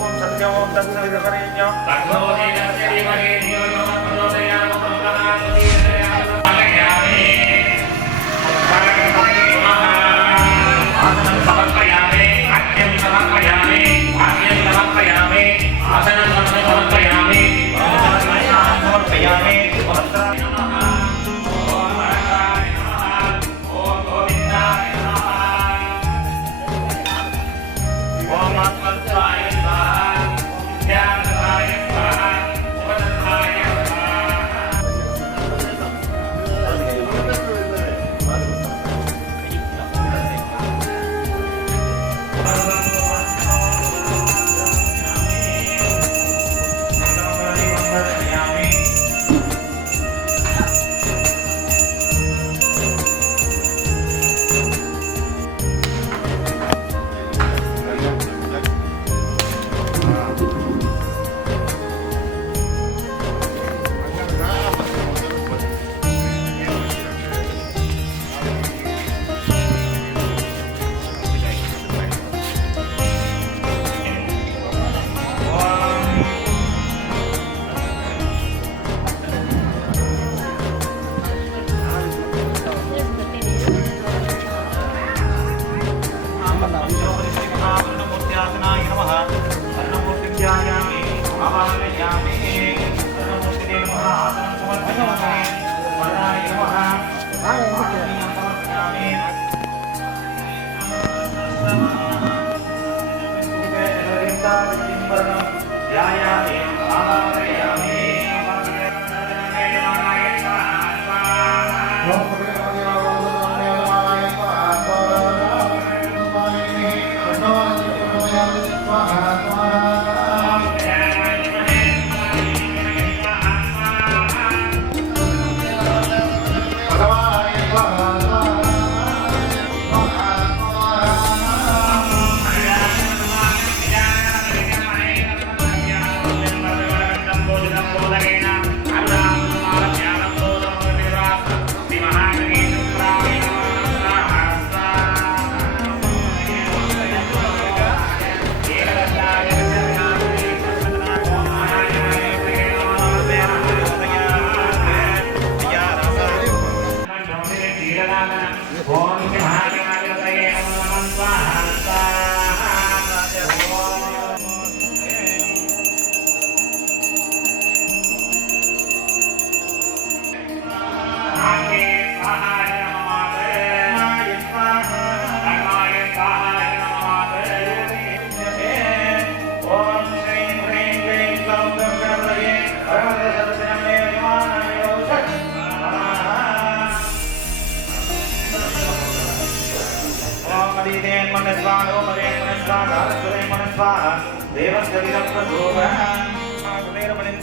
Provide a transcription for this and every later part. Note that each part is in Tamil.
ओम सत्यम ओम तत्सवितुर्वरेण्यं तन्नो देवस्य धीमहि धियो यो नः प्रचोदयात् आसनं समर्पयामि अर्घ्यं समर्पयामि आसनं समर्पयामि समर्पयामि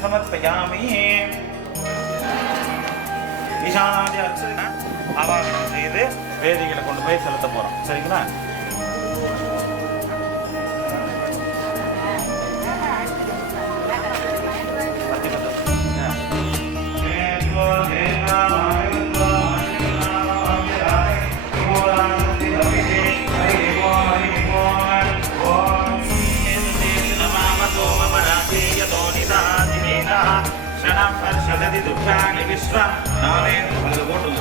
समर्पयामि ईशानादि अर्चना आवाहनं செய்து வேதிகளை கொண்டு போய் செலுத்த போறோம் சரிங்களா शरदि दुर्गानि विश्व नामे फलगोटु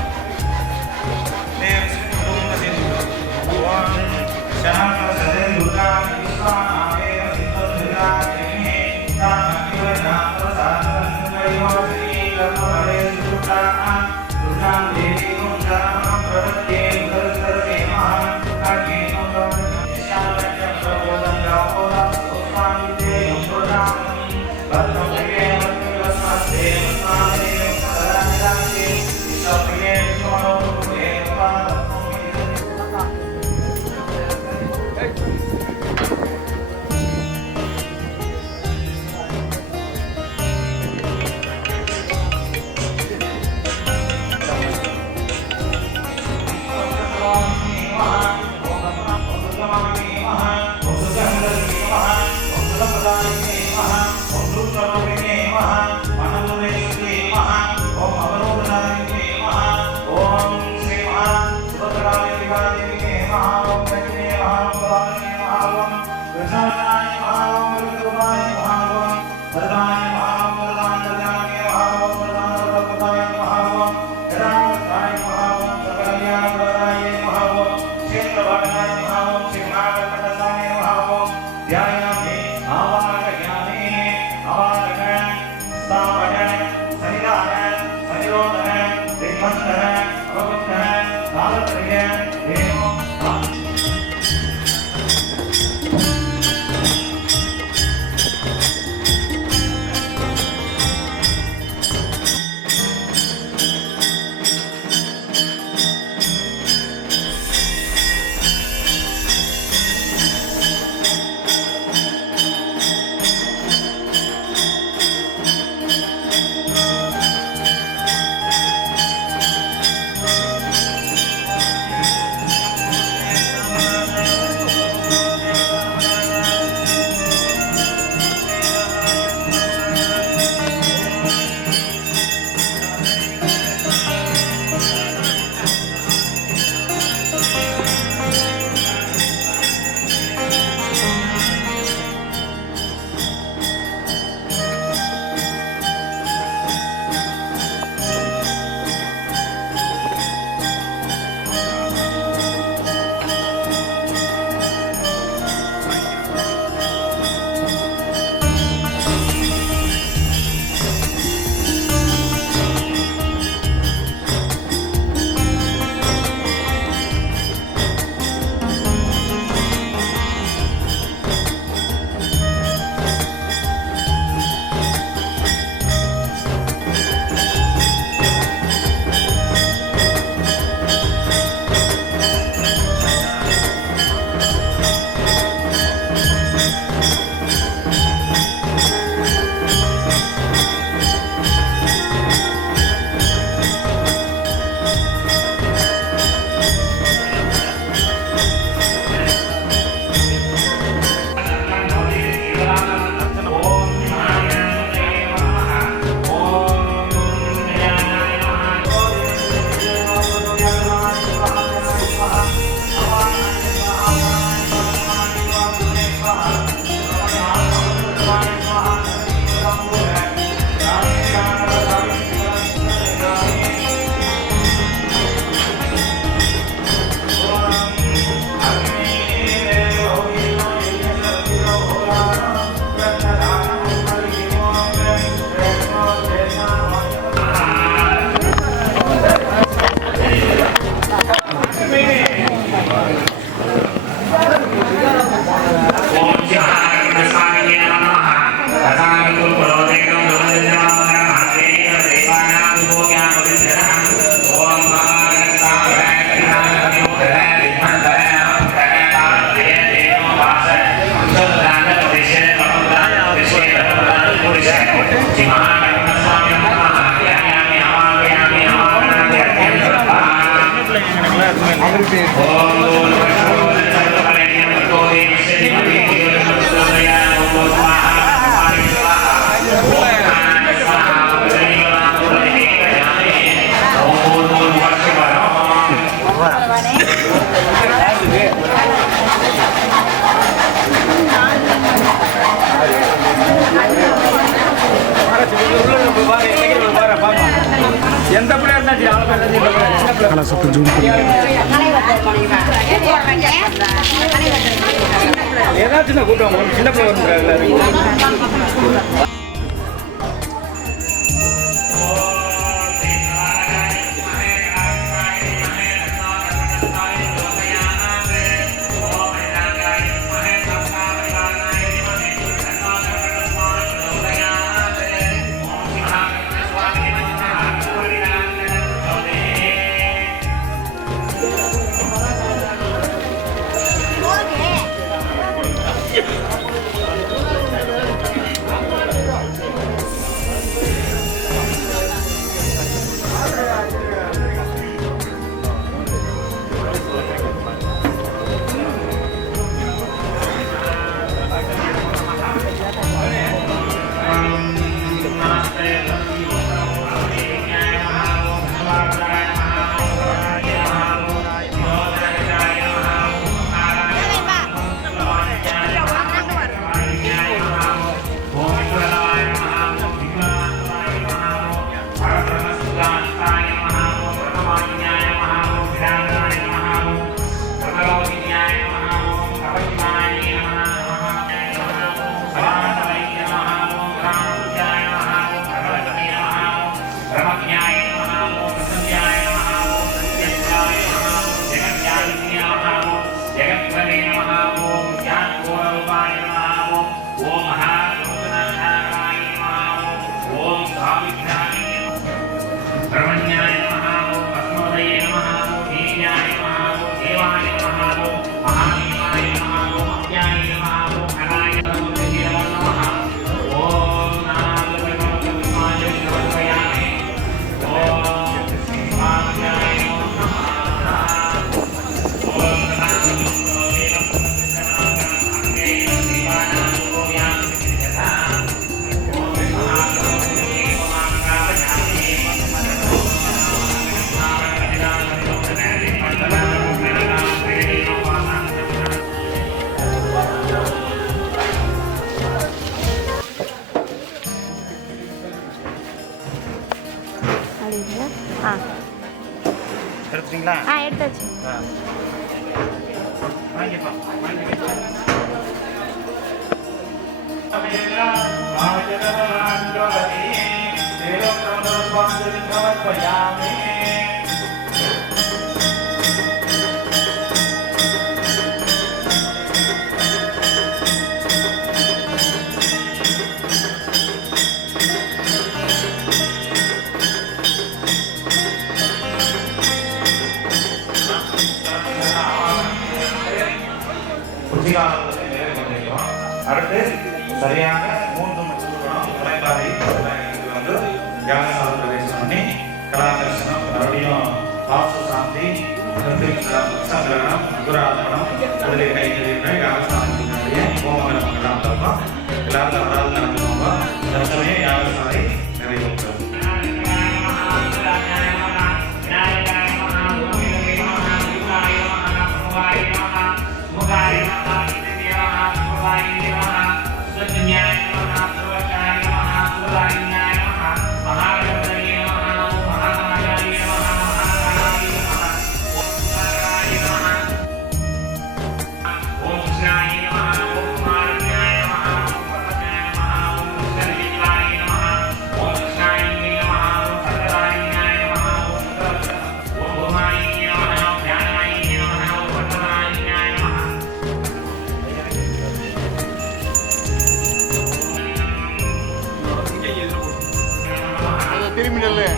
ने सिंधु ओम शरदि दुर्गानि विश्व नामे सिंधु दुर्गानि तामिव नाम प्रसादयो श्री लक्ष्मणे दुर्गा दुर्गा देवी शरणं प्रपद्ये सर्वसे महा अग्निं शालक्य प्रबोधं गावोदा स्वामी ते प्रदानं भद्रमये ஏதாச்சும் கூட்டம் சின்ன பிள்ளை எடுத்துட்டீங்களா? எடுத்தாச்சு. வாங்கிப்பா வாங்கி குச்சிகாலத்தில் நேரம் கொண்டிருக்கிறோம். அடுத்து சரியாக 3 நட்சத்திரம் முளைப்பாரி வந்து யாகசாலை பிரவேசம் பண்ணி கலாதர்சனம் மறுபடியும் வாசு சாந்தி சங்கரணம் குரார்ப்பணம் அதில் கைகள் யாகசாலையினுடைய ஹோமங்கள் பண்ணலாம் இருக்கும். எல்லாரும் அதாவது நடந்துக்கோங்க. தற்சமயம் யாகசாலை நிறைவேற்றது. திரும்பி நெல்லு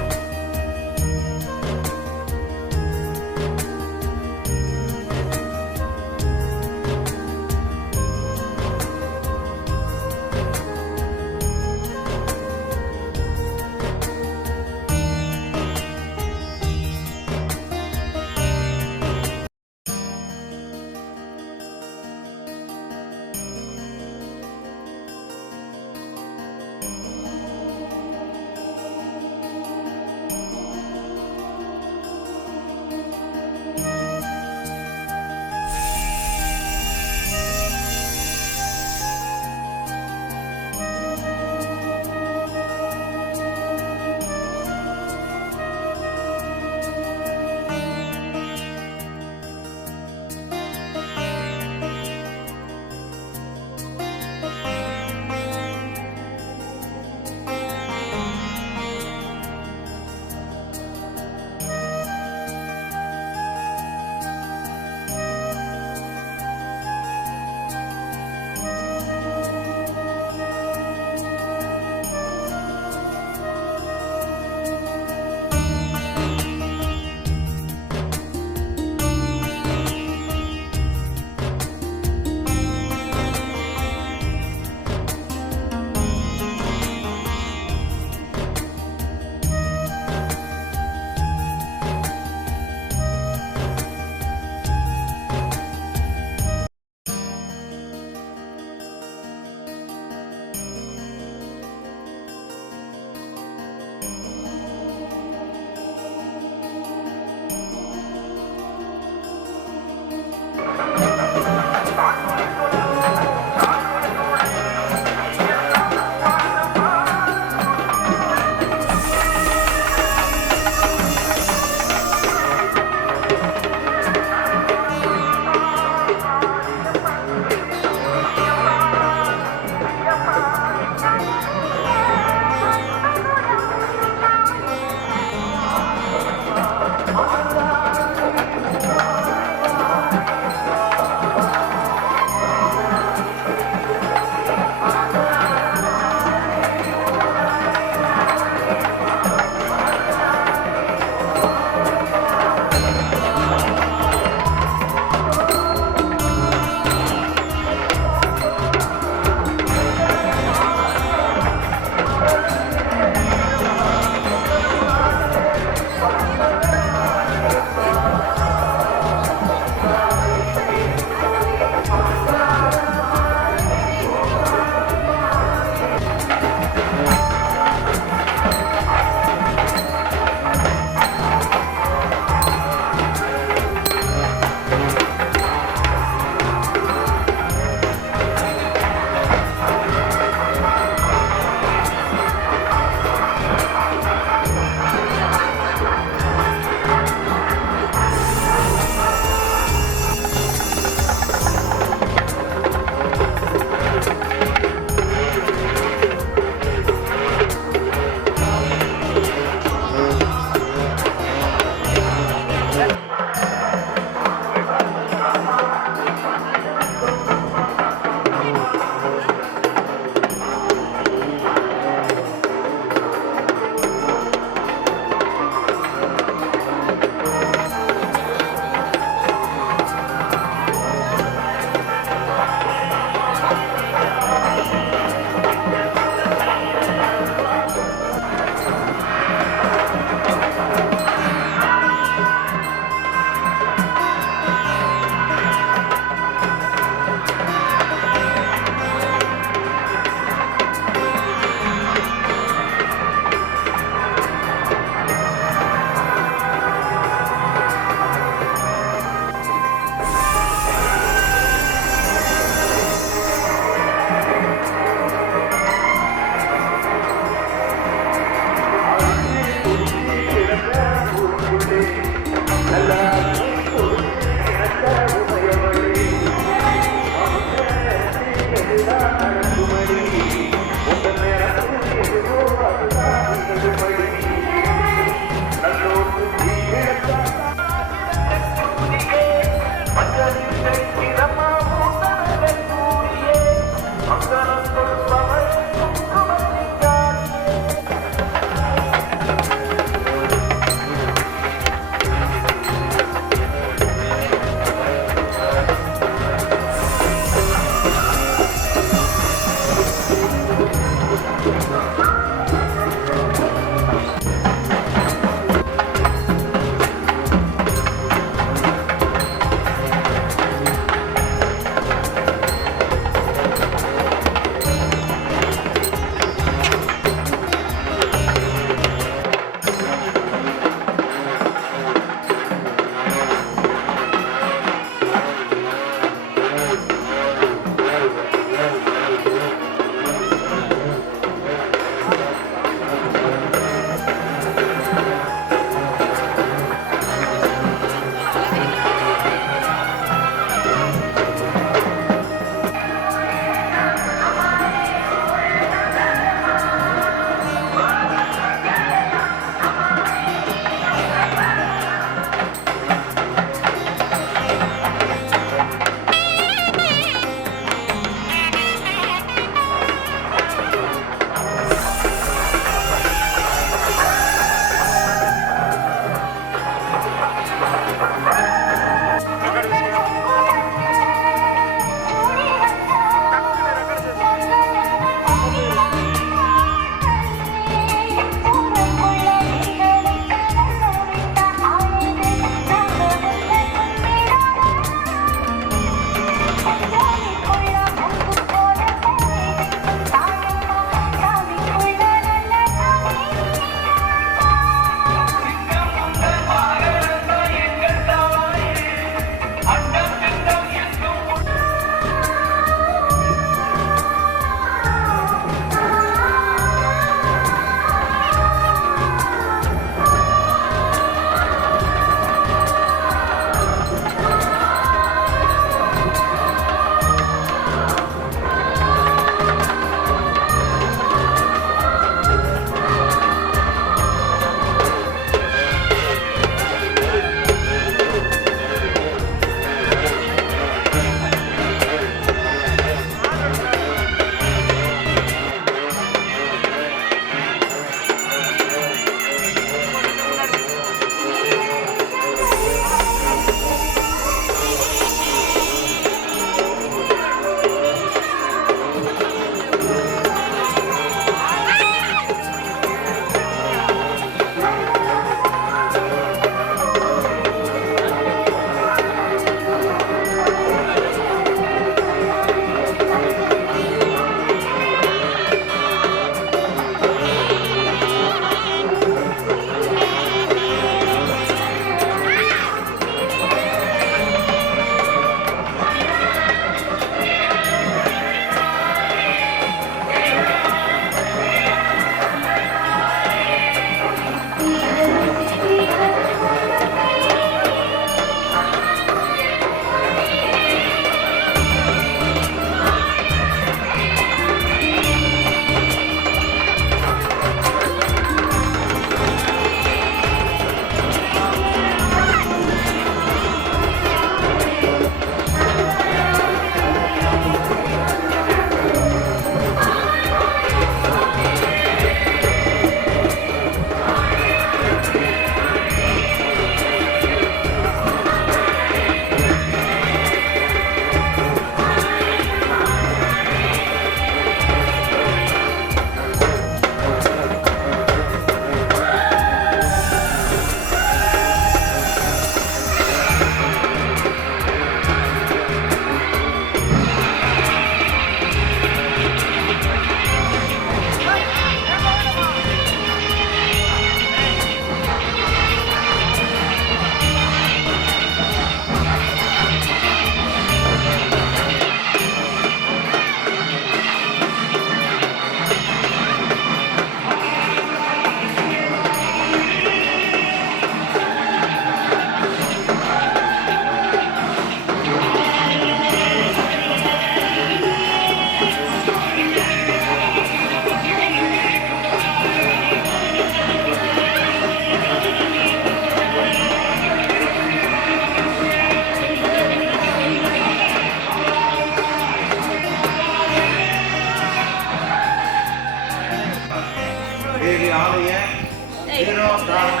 ஜீரோதாரண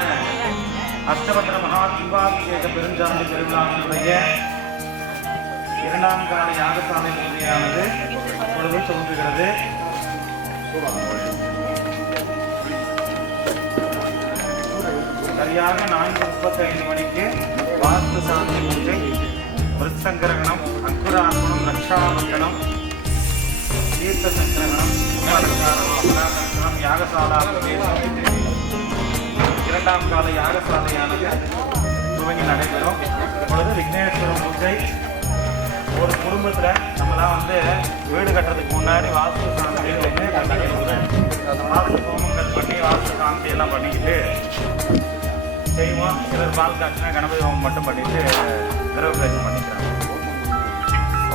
அஷ்டபத்திர மகா தீபாபிஷேக பெருஞ்சாந்தி பெருவிழாவினுடைய இரண்டாம் கால யாகசாலை பூஜையானது இப்பொழுது துவங்குகிறது. சரியாக 4:35 மணிக்கு வாஸ்து சாந்தி பூஜை, மிருத்சங்கரகணம், அங்குரார்ப்பணம், ரக்ஷாபந்தனம், தீர்த்த சங்கரகணம், உமாலங்காரம், யாகசாலா பிரவேசம், இரண்டாம் கால யாகசாலையானது துவங்கி நடைபெறும். இப்பொழுது விக்னேஸ்வர பூஜை. ஒரு குடும்பத்தில் நம்மளாம் வீடு கட்டுறதுக்கு முன்னாடி வாஸ்து சாந்தி வாஸ்து ஹோமங்கள் பண்ணி வாஸ்து சாந்தி எல்லாம் பண்ணிக்கிட்டு செய்வோம். சிலர் பால் காய்ச்சினா கணபதி ஹோமம் மட்டும் பண்ணிட்டு கிரகப்பிரவேசம் பண்ணிக்கிறாங்க.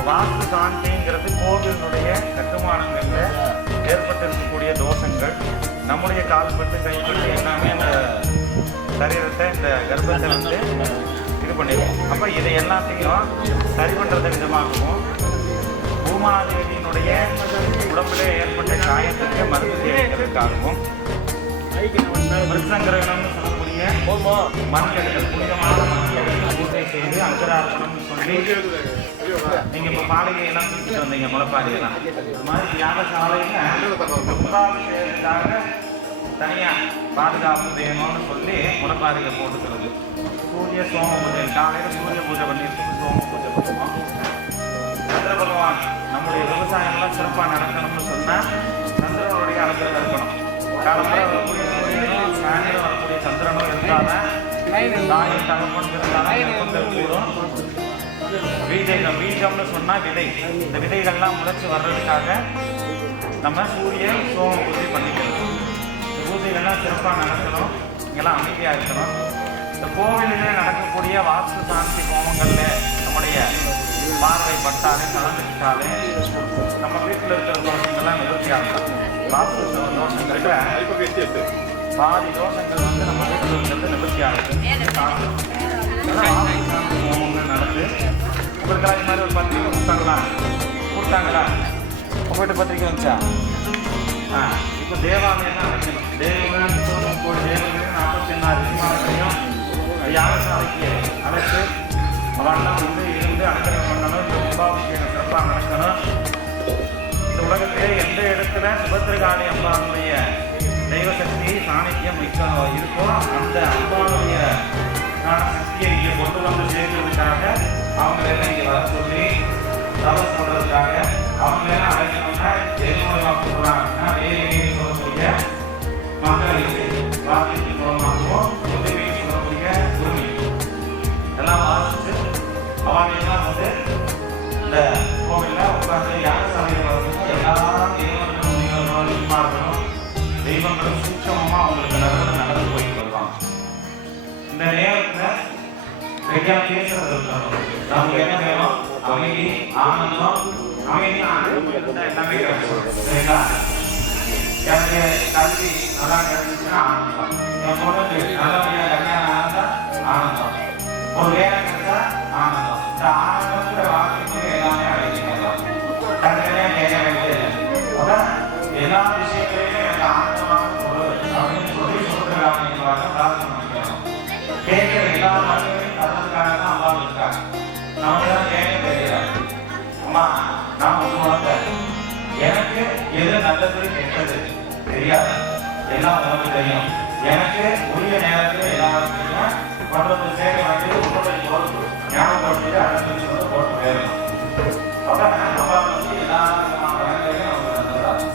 வாஸ்து சாந்திங்கிறது கோவிலினுடைய கட்டுமானங்களில் ஏற்பட்டிருக்கக்கூடிய தோஷங்கள், நம்முடைய கால்பட்டு கைப்பட்டு எல்லாமே இந்த சரீரத்தை இந்த கர்ப்பத்தை இது பண்ணிடுவோம். அப்போ இதை எல்லாத்தையும் சரி பண்ணுறது விதமாகவும் பூமாதேவியினுடைய உடம்பிலே ஏற்பட்ட காயத்துக்கு மருந்து தேவைக்கிறதுக்காகவும் மிருத்சங்கரகணம்னு சொல்லக்கூடிய மண்கெடுகள், புனிதமான மண்கெடுகள் பூஜை செய்து அங்கரார்ப்பணம்னு சொல்லி நீங்கள் இப்போ பாலிகையெல்லாம் தூக்கிட்டு வந்தீங்க, முளைப்பாடியெல்லாம். இது மாதிரி யாகசாலையில் கும்பாபிஷேகத்துக்காக தனியாக பாதுகாப்பு வேணும்னு சொல்லி முளைப்பாடியை போட்டுக்கிறது. சூரிய சோம பூஜை, காலையில் சூரிய பூஜை பண்ணிட்டு சோம பூஜை பண்ணுவோம். சந்திர பகவான் நம்முடைய விவசாயம்லாம் சிறப்பாக நடக்கணும்னு சொன்னால் சந்திரனுடைய அனுகிரகம் இருக்கணும். காலம்புற வரக்கூடிய சூரியனும் சாயந்தரம் வரக்கூடிய சந்திரனும் இருந்தாலும் தாயும் தகப்பன் இருந்தாலும் கூடும். பீஜம், பீஜம்னு சொன்னால் விதை. இந்த விதைகள்லாம் முளைச்சி வர்றதுக்காக நம்ம சூரிய சோம பூஜை பண்ணிக்கணும். இந்த பூஜைகள்லாம் சிறப்பாக நடக்கணும், இங்கெல்லாம் அமைதியாக இருக்கணும். இந்த கோவிலிலே நடக்கக்கூடிய வாஸ்து சாந்தி ஹோமங்களில் நம்முடைய பார்வை பட்டாலே கலந்துக்கிட்டாலே நம்ம வீட்டில் இருக்கிற தோஷங்கள்லாம் நிவர்த்தி ஆகலாம். வாஸ்து தோஷங்களில் பாதி தோஷங்கள் நம்ம வீட்டில் இருக்கிறது நிவர்த்தி ஆகுது. ஹோமங்கள் நடந்து உங்களுக்கு அது மாதிரி ஒரு பத்திரிக்கை கொடுத்தாங்களா உங்கள் வீட்டு பத்திரிக்கை வந்துச்சா? இப்போ தேவாலயம் தான் அழைக்கணும். தேவன் கோடி தேவர்கள் 46 விமானங்களையும் யாகசாலைக்கு அழைத்து அவெல்லாம் இருந்து அனுகிரகம் பண்ணணும். இந்த கும்பாபிஷேகம் சிறப்பாக நடக்கணும். இந்த உலகத்திலே எந்த இடத்துல சுபத்திரகாளி அம்பாவுடைய தெய்வசக்தி சாணிக்கியம் இருக்கோ அந்த அம்பாவுடைய சக்தியை இங்கே கொண்டு வந்து சேர்க்கிறதுக்காக அவங்களெல்லாம் இங்கே வர சொல்லி தவறு சொல்றதுக்காக அவங்களெல்லாம் அழைக்கணும்னா எதுவும் கூப்பிடுறாங்கன்னா வேலையை சொல்லக்கூடிய மக்கள் வாசிக்கு மூலமாகவும் உதவியை சொல்லக்கூடிய உரிமை எல்லாம் வாசித்து அவங்களெல்லாம் இந்த கோவிலில் உட்காந்து யாகசாலையில் வந்து எல்லாரும் தெய்வங்களும் தெய்வங்களும் சூட்சமாக அவங்களுக்கு நடந்து போயிட்டு வருவாங்க. இந்த நேரத்தில் ரெடியா பேசுறது இருக்கணும். நமக்கு என்ன வேணும்? அமைதி, ஆனந்தம். அமைதி ஆனந்தம் இருந்தால் எல்லாமே கிடைக்கும். சரிங்களா? எனக்கு கல்வி நல்லா கிடைச்சிச்சுன்னா ஆனந்தம். என் பொண்ணுக்கு நல்லபடியாக கல்யாணம் ஆனந்தா ஆனந்தம். ஒரு வேலை கிடைச்சா ஆனந்தம். இந்த ஆனந்தத்துல வாழ்க்கைக்கு எல்லாமே அழைச்சிக்கலாம். தனித்தனியாக கேட்க வேண்டியது. அதான் எல்லா விஷயங்களையும் எனக்கு ஆனந்தமான பொருள் அப்படின்னு சொல்லி சொல்றாங்க. பிரார்த்தனை பண்ணிக்கணும். கேட்கிற எல்லா வாழ்க்கையும் தரதுக்காக தான் அம்மா இருக்காங்க. நமக்கு தான் கேட்க தெரியல. அம்மா நான் உங்களோட எனக்கு எது நல்லது கெட்டது தெரியாது, எல்லாம் உனக்கு தெரியும். எனக்கு உரிய நேரத்தில் எல்லாத்தையும் கொண்டு வந்து சேர்க்க வேண்டியது உங்களுடைய பொறுப்பு. ஞாபகப்படுத்திட்டு அடுத்த போட்டு போயிடணும். அப்ப நம்ம எல்லா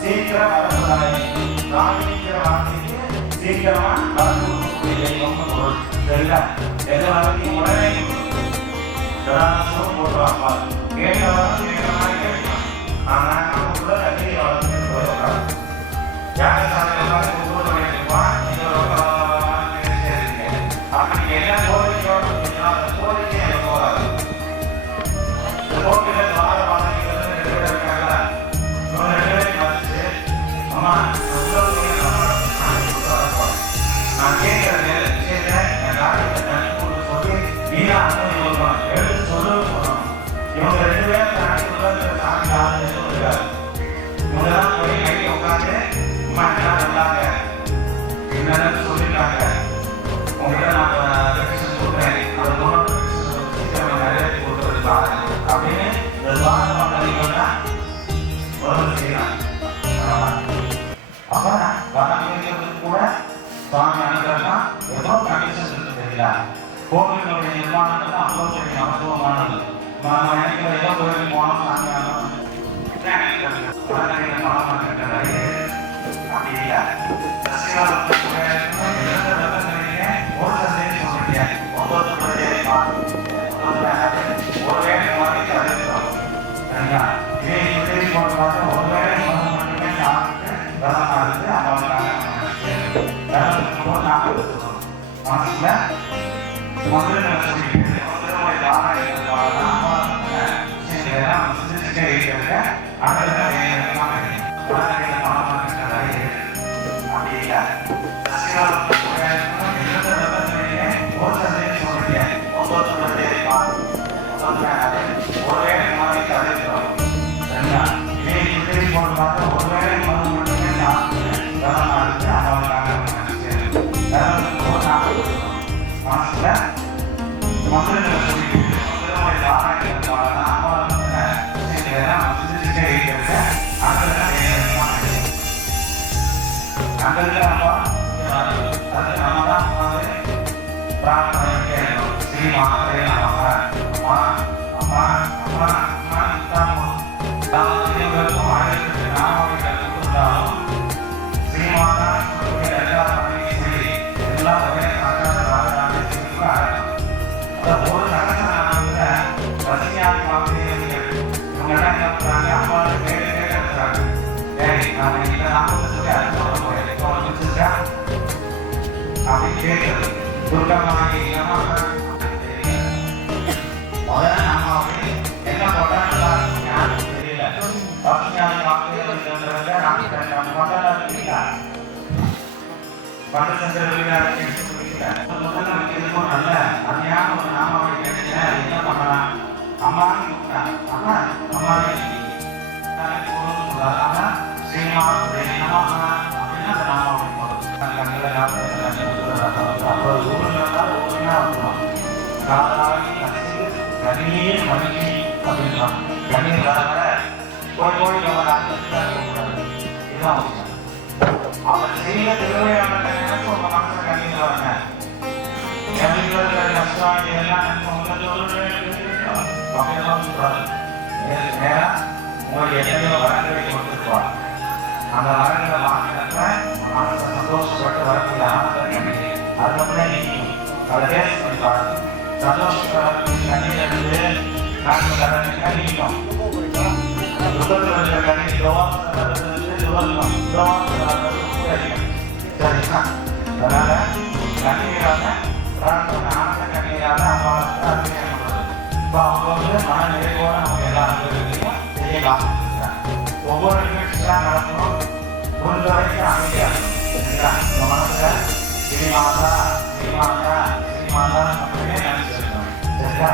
சீக்கிரம் வரக்கூடாது. சாமிக்கிற வார்த்தைக்கு சீக்கிரமா வரக்கூடிய பொருள். சரிங்களா? எந்த வார்த்தையும் உடனே போட்டுவாங்க. கேட்கலாம் கேட்கலாம். ஆனா நம்ம கூட நிறைய வளர்த்துட்டு போயிடலாம். யாருக்கான அப்படி என்ன கோரிக்கையோட அந்த கோரிக்கை எனக்கு போகாது. கோரிக்கை வார வாரங்கள் நிறைவேறாங்களா? அம்மா நான் கேட்கிற விஷயத்தை என் காரியத்தை தனி கொடுத்து சொல்லி நீங்க எடுத்து சொல்லணும். இவங்க 2 பேரும் தாண்டி சாமி ஆளுநர் இருக்காரு. இவங்கெல்லாம் போய் கையை உட்காந்து அம்மா எல்லாம் வந்தாங்க என்னன்னு சொல்லிட்டாங்க. உங்கள்கிட்ட நான் ரெக்ஷன் கொடுக்குறேன். அது சீக்கிரம் நிறைவேற்றி கொடுக்குறது அப்படின்னு வாரம் பண்ணிங்கன்னா உடம்பு செய்யலாம். அப்ப வர கூட சுவாமி அனுகிரகம் எவ்வளோ கண்டிஷன் இருக்கு தெரியல. கோவிலுடைய நிர்மாணங்கள் அவ்வளோ பெரிய மகத்துவமானது. நம்ம நினைக்கிற ஏதோ கோவிலுக்கு போனோம் சாமி ஆகணும் அப்படி இல்லை. ஒரு சந்தேகம் சொல்றீங்க ஒவ்வொரு வேலை மாதிரி தவிர்க்கிறோம் சரிங்களா. இதே இப்படி போட்டு பார்த்து ஒரு வேலை மட்டுமே சாப்பிட்டு விரதமாக இருந்து அம்மாவுக்காக மனசுல முதல்ல சொல்லிட்டு முதல்ல தானம் சிந்திச்சுட்டே இருக்கிறத அடுத்த அப்படி இல்லை. ஒரு சந்தேகம் சொல்றீங்க ஒவ்வொரு வேலை மாதிரி தவிர்க்கிறோம் சரிங்களா. இதே இப்படி போட்டு பார்த்து ஒரு வேலை மட்டுமே சாப்பிட்டு விரதமாக இருந்து அம்மாவுக்காக மனசுல முதல்ல சொல்லிட்டு முதல்ல தானம் சிந்திச்சுட்டே இருக்கிறத அடுத்த அங்கே அப்பா அது நம்ம தான் பிரார்த்தனை கேட்கணும். ஸ்ரீமானே நமக அம்மா அம்மா அம்மா அம்மா தாமம் ஆயிரத்தி நாமங்கள் கொடுத்தாலும் ஸ்ரீமாதா எல்லா சரி எல்லா ஒரு நகரத்தில் ரசிகாதி மாவட்டங்கள் இவங்க என்ன சொல்றாங்க அம்மாவுக்கு பேரு கேட்கறாங்க. நம்ம இந்த நாமத்துக்கு அது சொல்ல அப்படின்னு கேட்குறது துர்கமாகி முதல்ல நம்ம என்ன போட்டா யாருக்கும் தெரியல. ரசிகாதி மாவட்டங்கள் முதல்ல இருக்கீங்களா இதுக்கும் நல்ல அருமையான ஒரு நாமாவை கேட்டீங்க. என்ன பண்ணலாம் அம்மான்னு அம்மா அம்மாவே ஸ்ரீமான் அப்படின்னு அந்த நாமாவை கண்ணீர் மகிழ்ச்சி அப்படின்லாம் கண்ணீர் வர கோடி இதுதான் அவர் செய்த திருவிழாவில் எனக்கு உங்க மனசுல கண்ணீர் வரங்க கஷ்டம் இதெல்லாம் அப்படியெல்லாம் சொல்றாரு. நேரம் உங்களுக்கு எத்தனையோ வரங்களை கொடுத்துருப்பார். அந்த வரங்களை வாங்கினப்ப மனசை சந்தோஷப்பட்டு வரக்கூடிய ஆனந்தம் அதுக்கப்புறம் நீக்கும் அதை டேஸ்ட் பண்ணி பாருங்க. சந்தோஷப்பட கண்ணீர் எடுத்து நாங்கள் கடனுக்கு நீக்கும் சுத்தத்தில் இருக்கிற கண்ணீர் சரிங்களா. அதனால கண்ணீராக பிரார்த்தனை ஆனந்த கண்ணீராக அம்மாவுக்கு அருமையாக பண்ணுறது. இப்போ அவங்க மன நிறைவோடு நமக்கு எல்லா அனுபவத்தையும் செய்ய காத்துருக்காங்க. ஒவ்வொரு நிகழ்ச்சியாக நடத்தணும் முடிஞ்ச வரைக்கும் அமைதியாக சரிங்களா. உங்கள் மனசில் ஸ்ரீமாதா ஸ்ரீமாதா ஸ்ரீமாதா மட்டுமே நினைச்சிருக்கணும் சரிங்களா.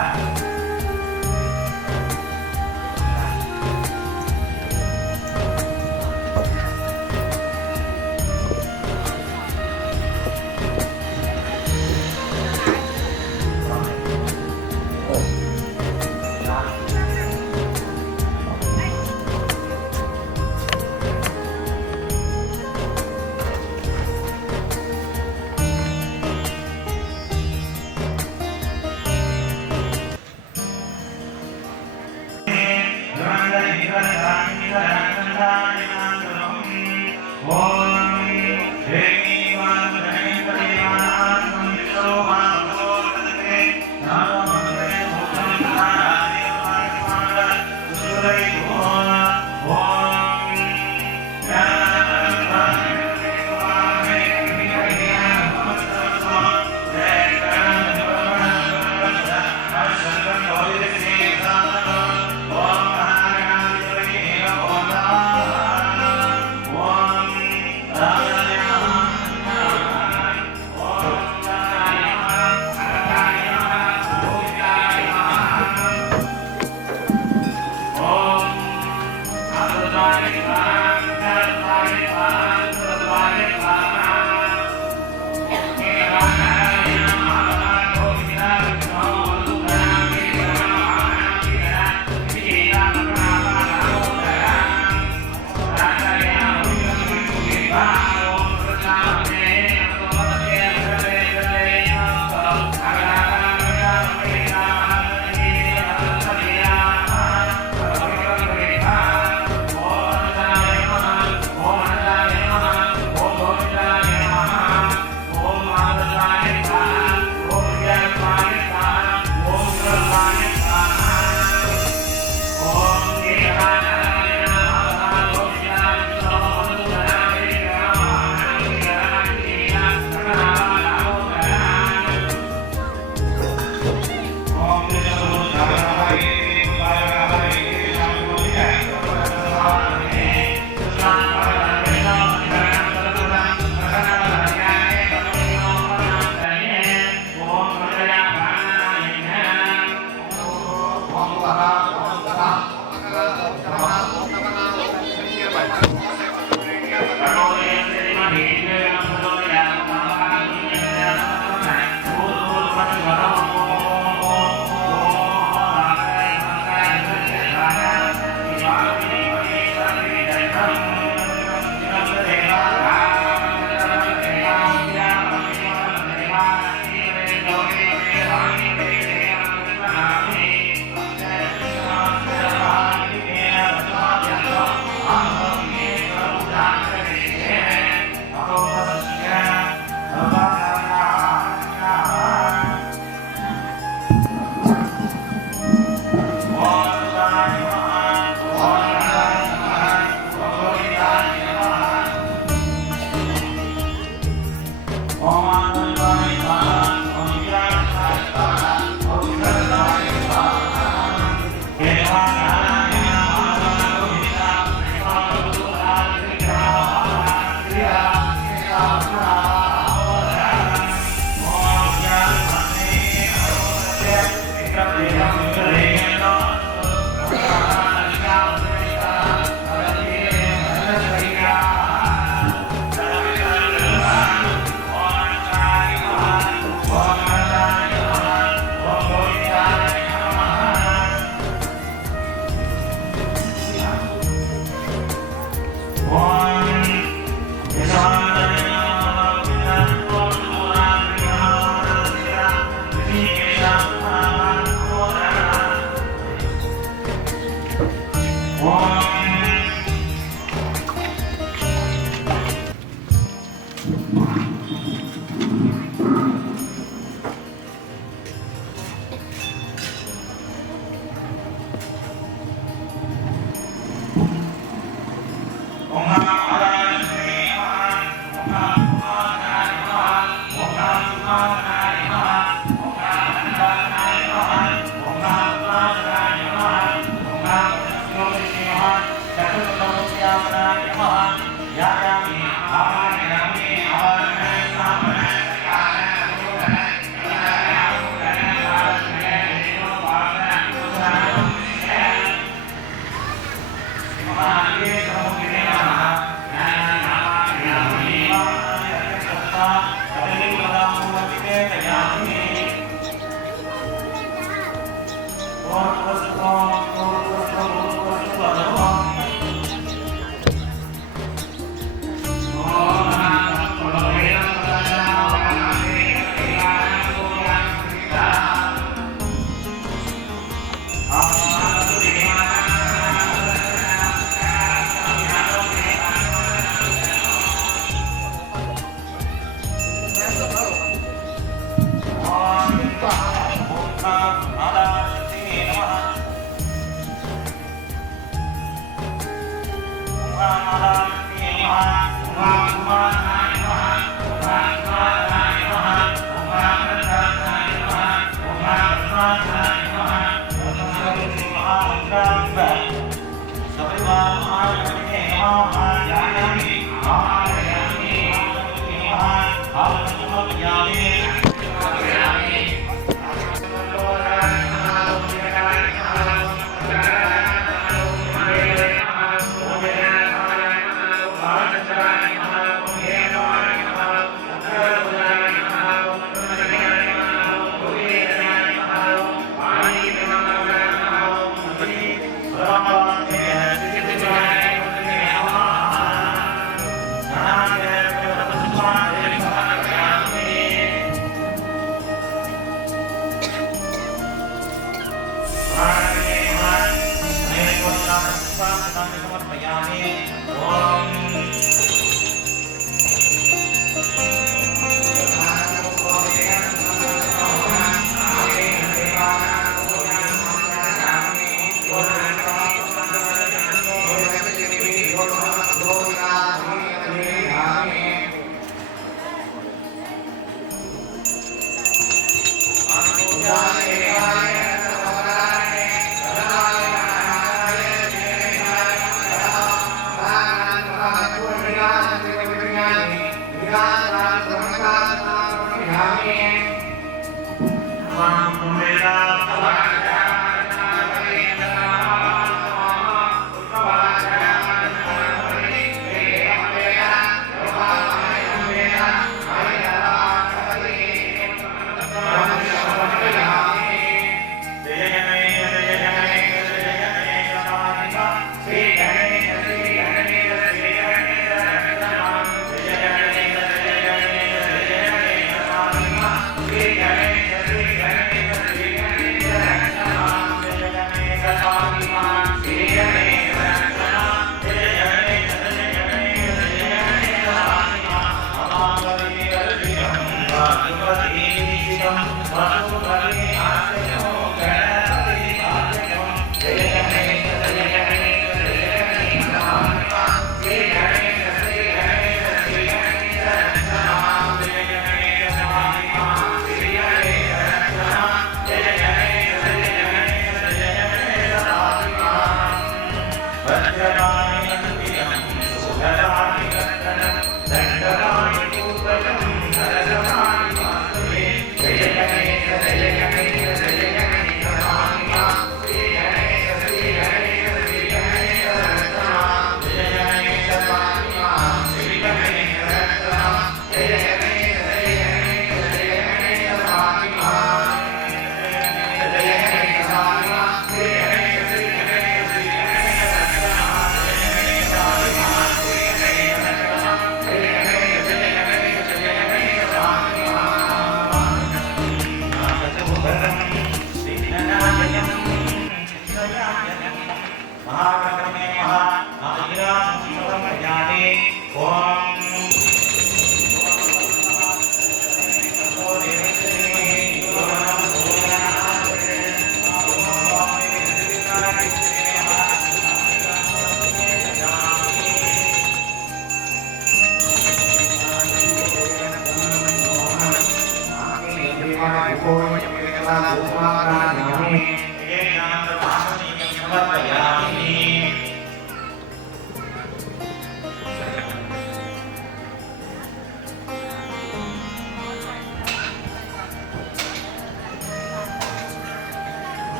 Dendra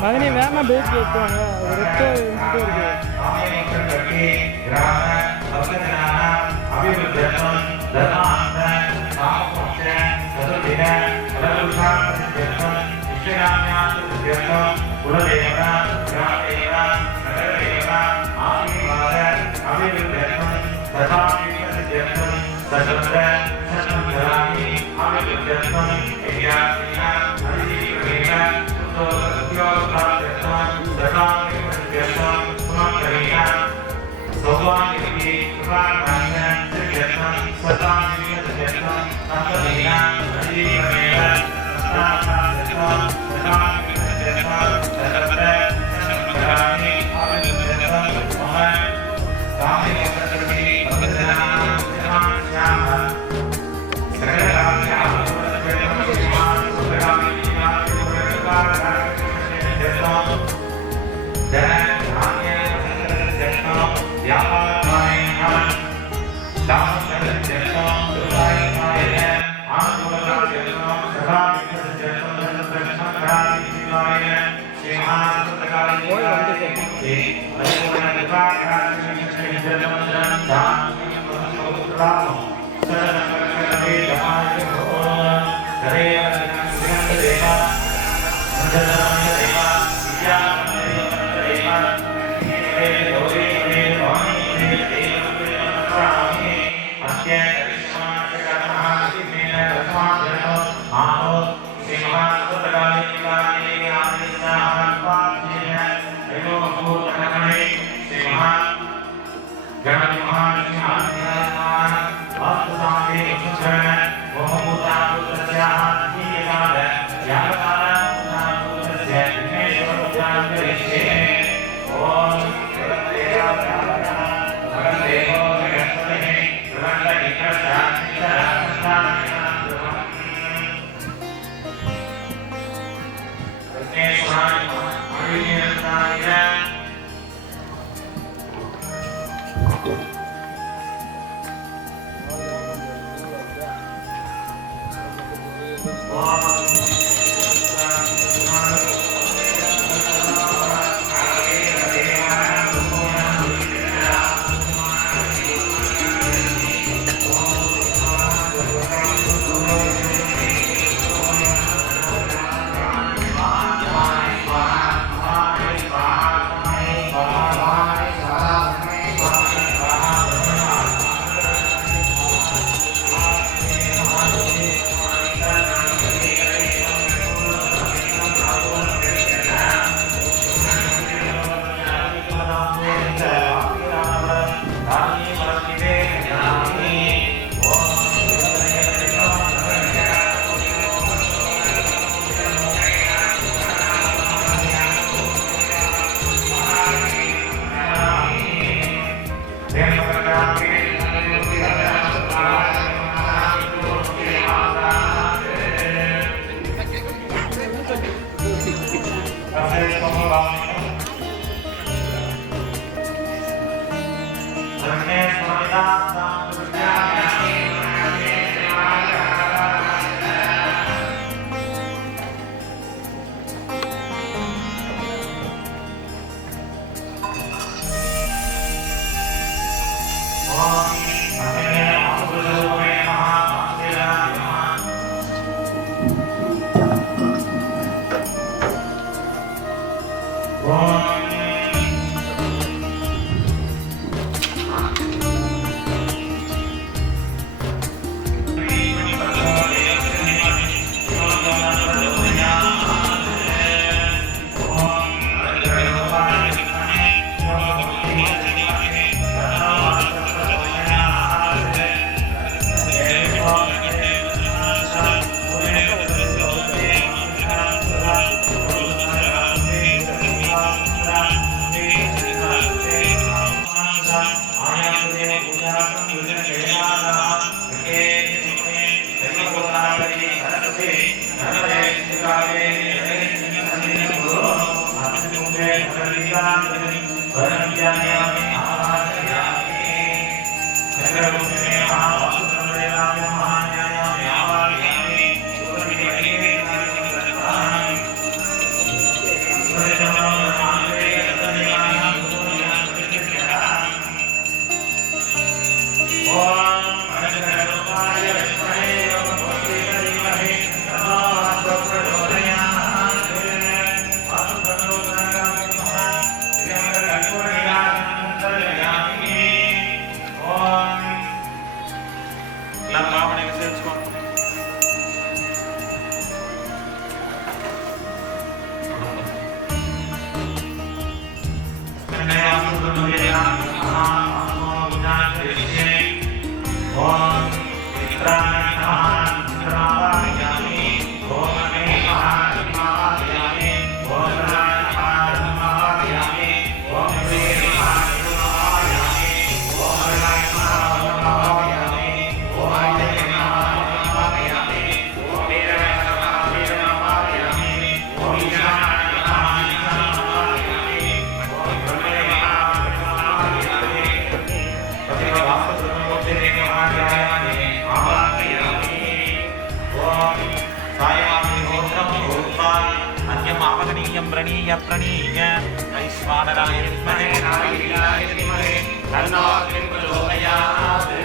மகனே வேகமாக பேசி கேட்பாங்க Terima प्रणीय प्रणीय वैश्वानराय विद्महे नारायणाय धीमहि तन्नो अग्निः प्रचोदयात्।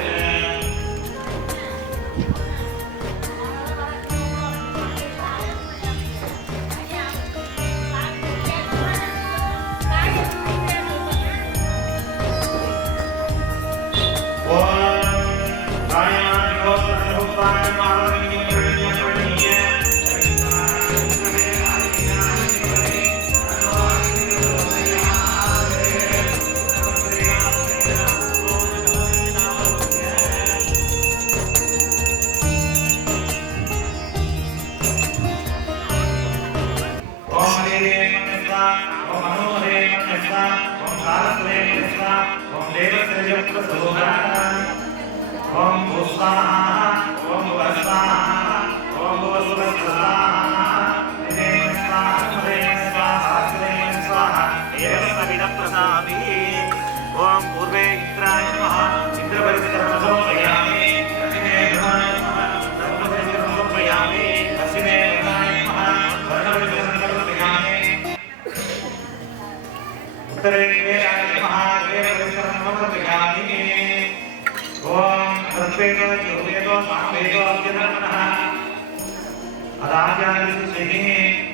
ओम पूर्वे इंद्राय नमः इंद्रपरिसरं समर्पयामि दक्षिणे रुद्राय नमः सर्वपरिसरं समर्पयामि पश्चिमे रुद्राय नमः वर्णपरिसरं समर्पयामि उत्तरे वेदाय नमः वेदपरिसरं समर्पयामि ओम सर्वेतो योगेतो सामवेतो अभ्यनमः अदाचार्यस्य श्रीः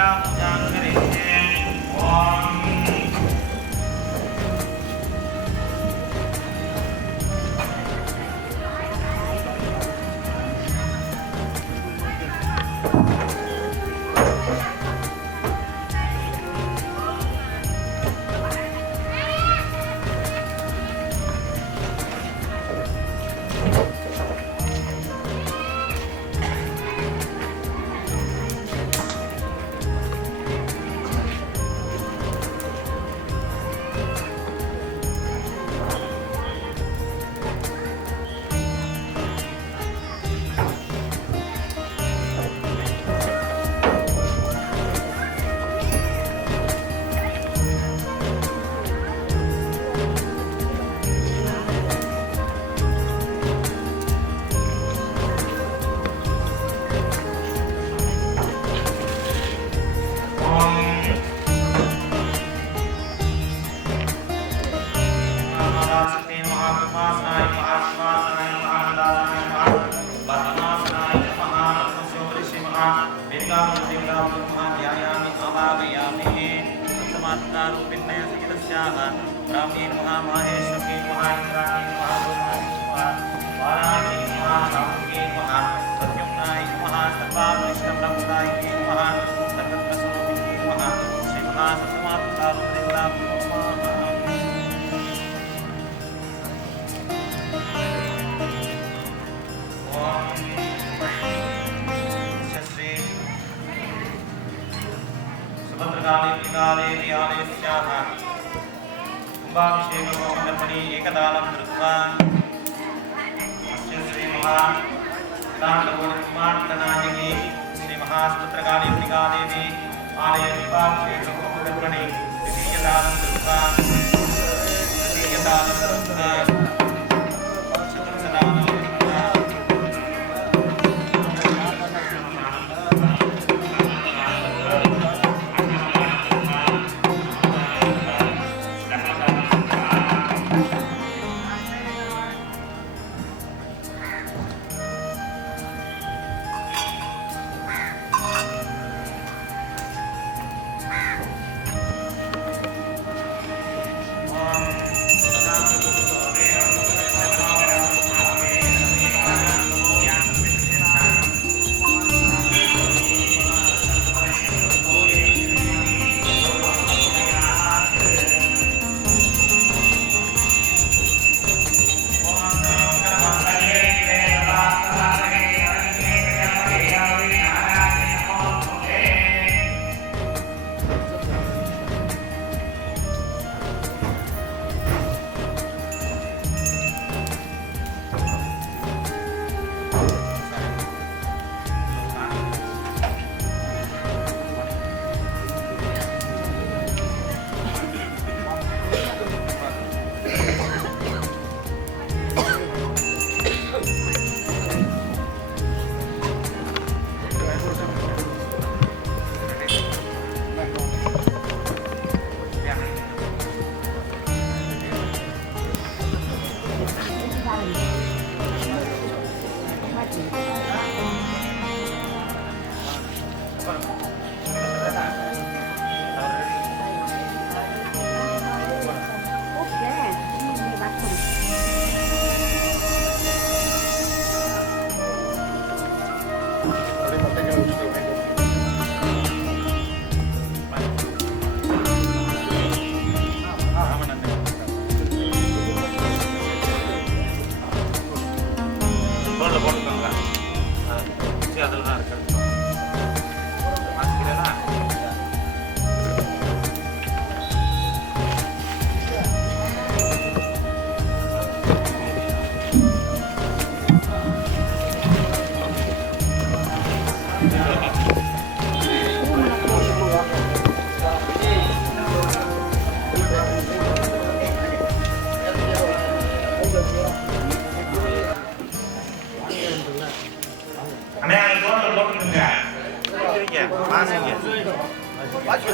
चंडिका पूजां करिष्ये ओम एकदानं कृत्वा श्री महानायकी श्री महास्तोत्रकालिका देवी आलय विभागणे द्वितीयदानं कृत्वा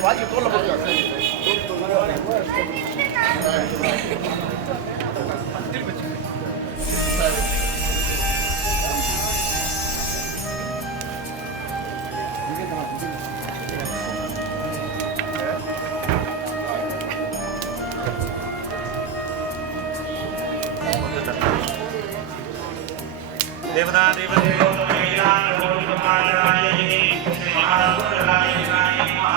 வாங்கி தோல்ல போட்டுருக்காங்க. देवता देवदेवो महिलान् गोविन्दमालाय महारुद्राय नमः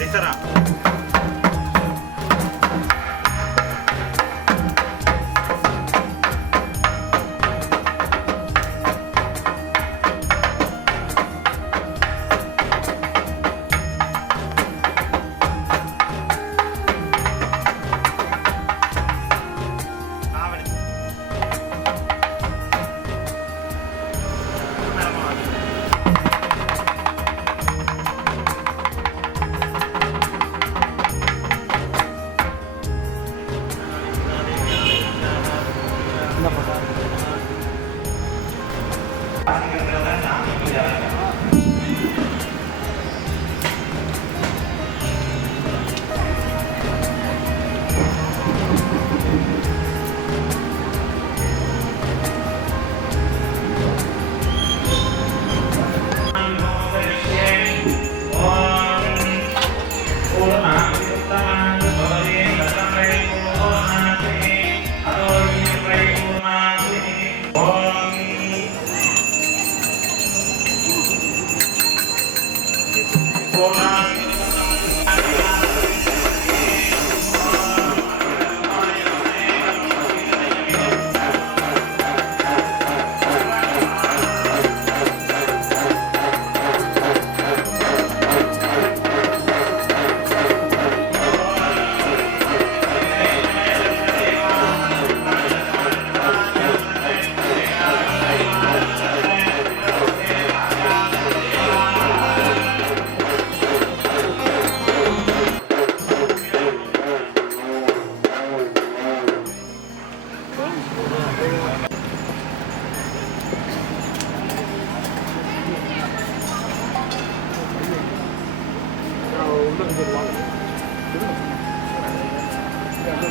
Terserah.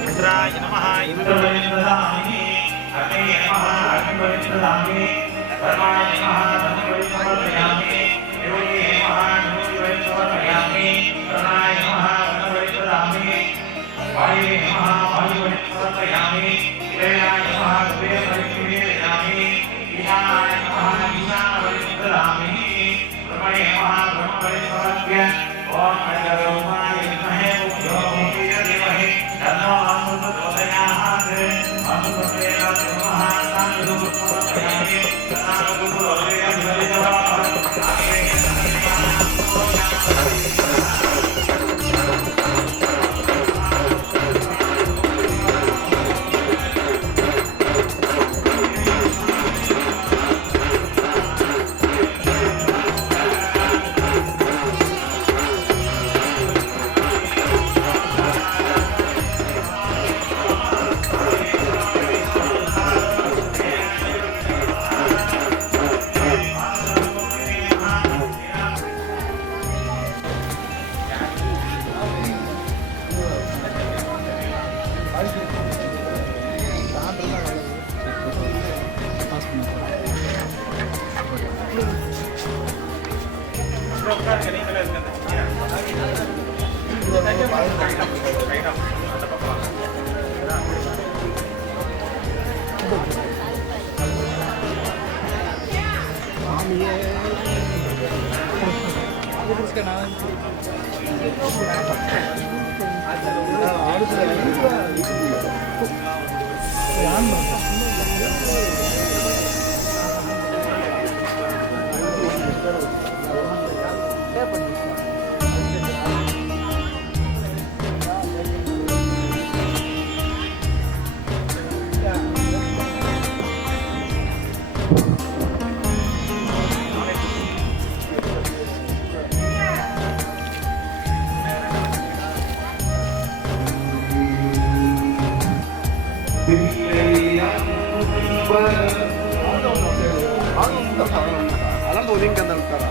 इंद्राय नमः इंद्रवैन्द्रदामिने अग्ने नमः अग्निवैन्द्रदामिने वर्माय नमः वर्मवैन्द्रदामिने योगे नमः योगवैन्द्रदामिने प्राणाय नमः प्राणवैन्द्रदामिने वायुवे नमः वायुवैन्द्रदामिने कुबेराय नमः कुबेरवैन्द्रदामिने ईशानाय नमः ईशानवैन्द्रदामिने ब्रह्मणे नमः ब्रह्मवैन्द्रदामिने ओम अजरोमाय विद्महे उद्योगमुखे देवहे तन्नो प्रचोदयात् अनुभवेन नमः साधुगुरुपरमयामि साधुगुरुपरमयामि Hallelujah. ಲಿಂಕ್ ಅಂತ ಹೇಳ್ತಾರ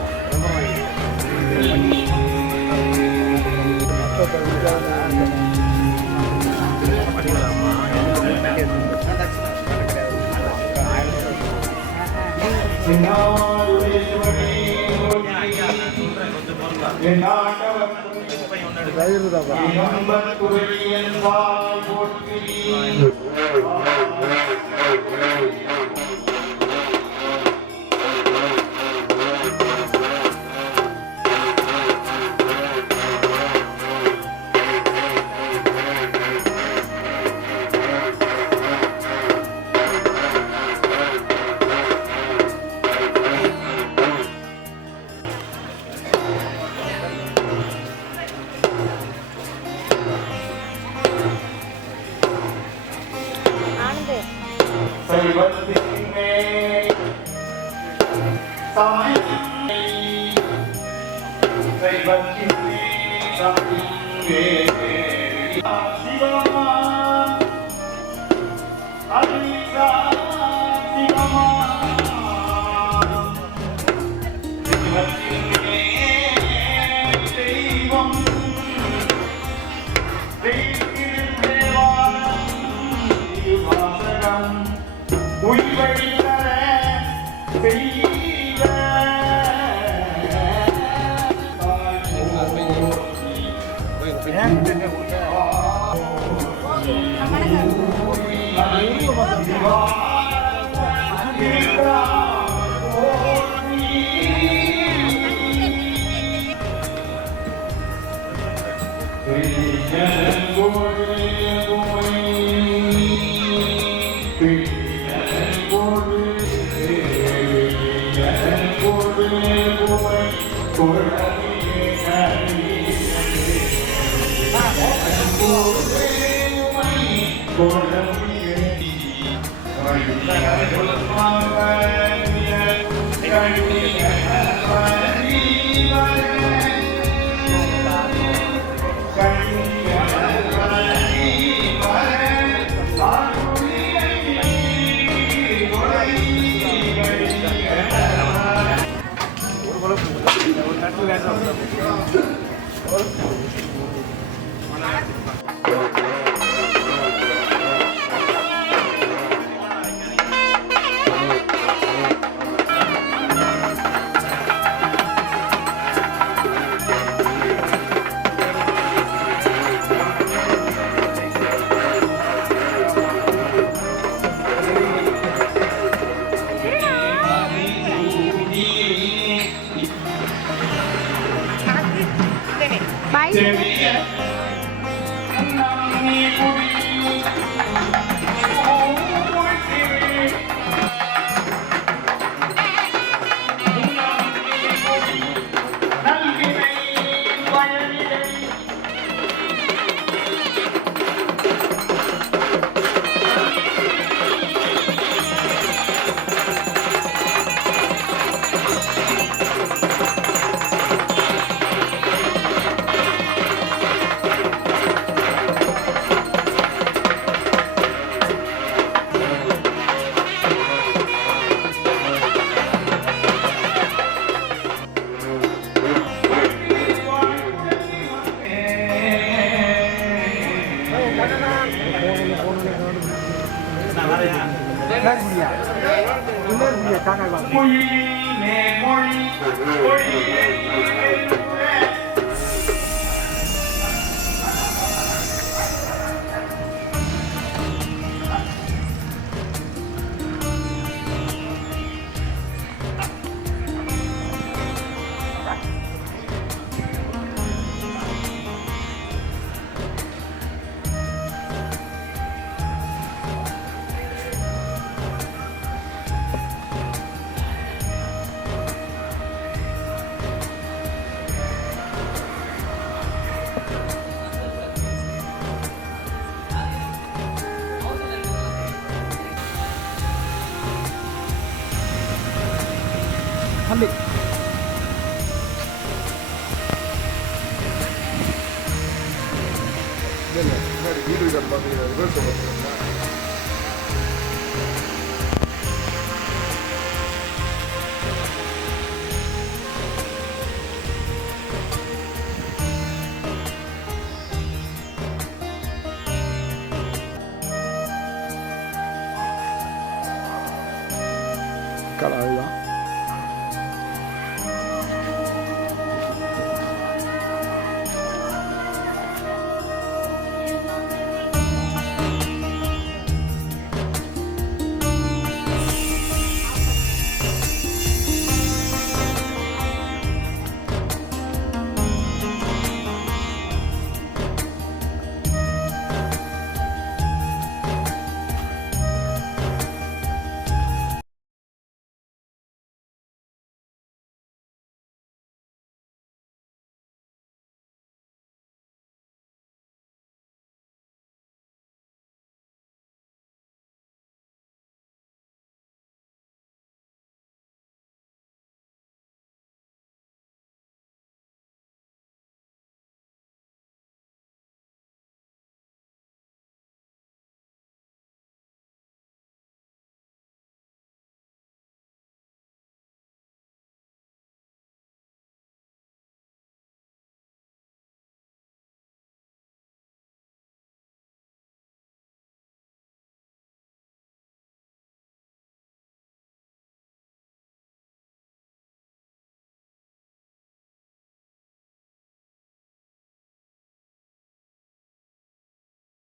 video